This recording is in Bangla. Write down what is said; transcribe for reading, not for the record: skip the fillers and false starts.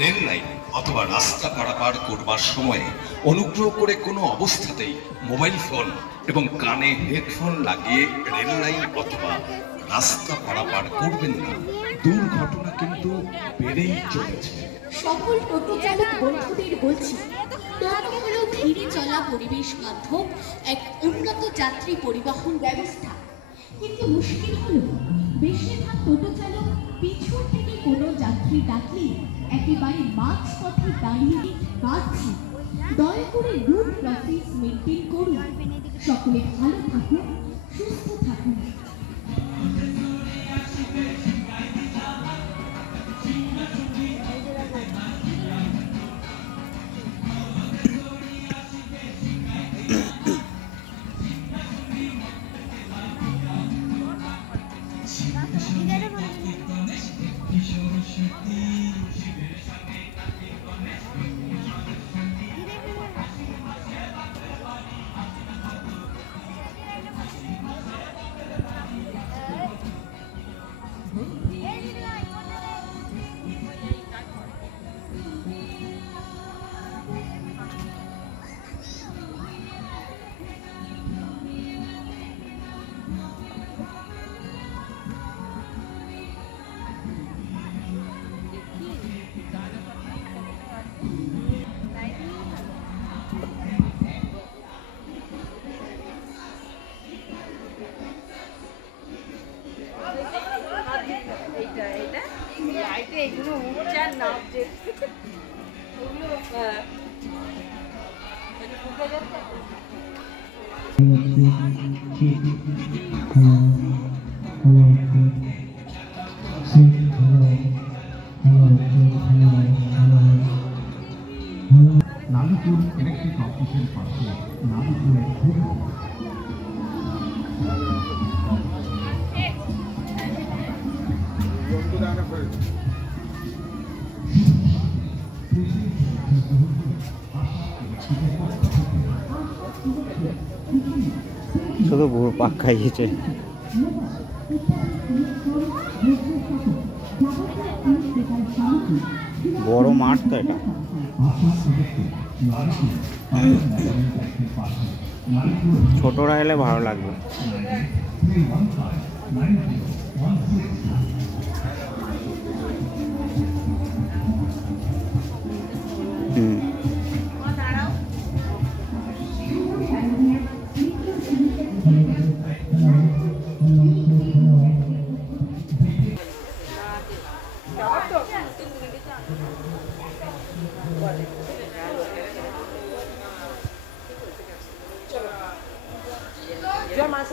রেল লাইন অথবা রাস্তা পারাপার করবার সময়ে অনুগ্রহ করে কোনো অবস্থাতেই মোবাইল ফোন এবং কানে হেডফোন লাগিয়ে রেল লাইন অথবা রাস্তা পারাপার করবেন না। দুর্ঘটনা কিন্তু বেড়েই চলেছে। সকল টোটো চালক বন্ধুদের বলছি, টোটো হলো ধীরে চলা পরিবেশ বান্ধব এক উন্নত যাত্রী পরিবহন ব্যবস্থা। কিন্তু মুশকিল হলো বেশিরভাগ টোটো চালক পিছন থেকে কোনো যাত্রী ডাকলে একেবারে মাঝ পথে দাঁড়িয়ে কাঁদছে। দয়া করে রুট প্রসেস মেনটেন করুন। সকলে ভালো থাকুন, সুস্থ থাকুন। এগুলো উঠছে আর নামছে, ওগুলো ঢুকে যাচ্ছে। নালিপুর ইলেকট্রিক অফিসের পাশে নালিপুরে শুধু ভোর পাক খাইয়েছে। বড় মাঠ তো এটা। ছোটরা এলে ভালো লাগবে। Yo más